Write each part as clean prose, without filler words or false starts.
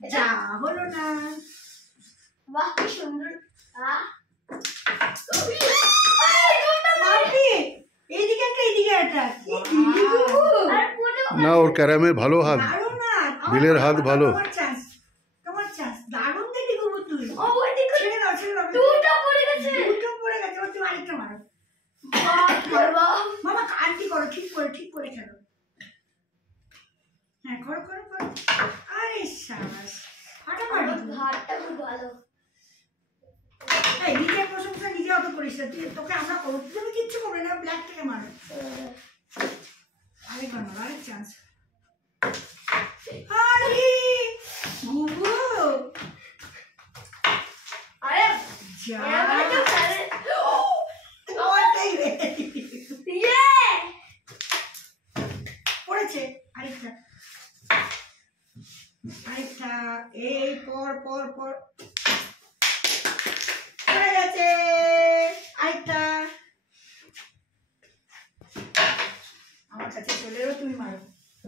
যা হলো না। বাহ কি সুন্দর। এইদিকে একটা এইদিকে একটা না, ওর ক্যারামের ভালো হাত, বিলের হাত ভালো। তোমার চান্স দারুণ দেখি গুবু তুই। ও ওই দিকে ছেড়ে দাও ছেড়ে দাও। দুটো পড়ে গেছে। দুটো পড়ে গেছে। তুমি আরেকটা মারো। মামা আন্টি করো, ঠিক করে খেলো। হ্যাঁ করো করো করো। আরে শাবাশ, ফাটাফাটি। হাতটা খুব ভালো। এই নিজের প্রশংসা নিজে অত করিস না। তোকে আমরা করবো, তুমি কিচ্ছু করবে না। ব্ল্যাক থেকে মারো। আরেকবার মারো, আরেক চান্স। আরে গুবু আরে যা ওটাই রে। ইয়ে পড়েছে। আরেকটা এই পর পড়ে গেছে। আরেকটা আমার কাছে চলে এলো। তুমি মারো,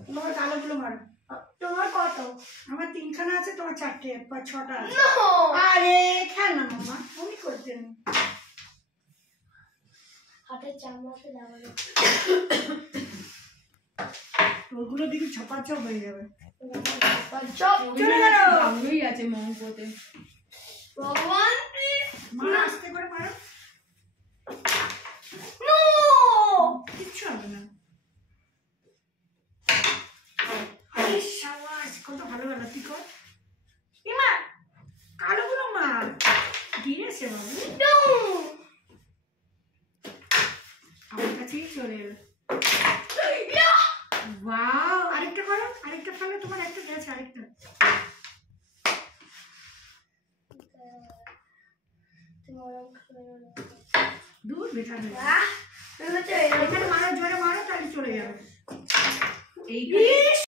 তোমার কালোগুলো মারো। তোমার কত? আমার 3খানা আছে, তোমার 4টে বা 6টা আছে। নো আরে খেল না মামা, উনি করতেন। হাতের চামড়াতে লাগানো। ওগুলো দিকে ছপাছপ হয়ে যাবে। চলে গেল। ভালোই আছে মহব্বতে। ভগবান মারো, আস্তে করে মারো। নো কিচ্ছু হবে না। আরে শাবাশ, কত ভালো তুই কর। এমা কালোগুলো মার। গিরেছে বাবু। নো আমার কাছেই চলে এলো। ওয়াও, আরেকটা করো, আরেকটা ফেলো। তোমার একটা গেছে, আরেকটা। দূর বেটার হয়ে যাবে। এখানে মারো, জোরে মারো, তাহলে চলে যাবে। এই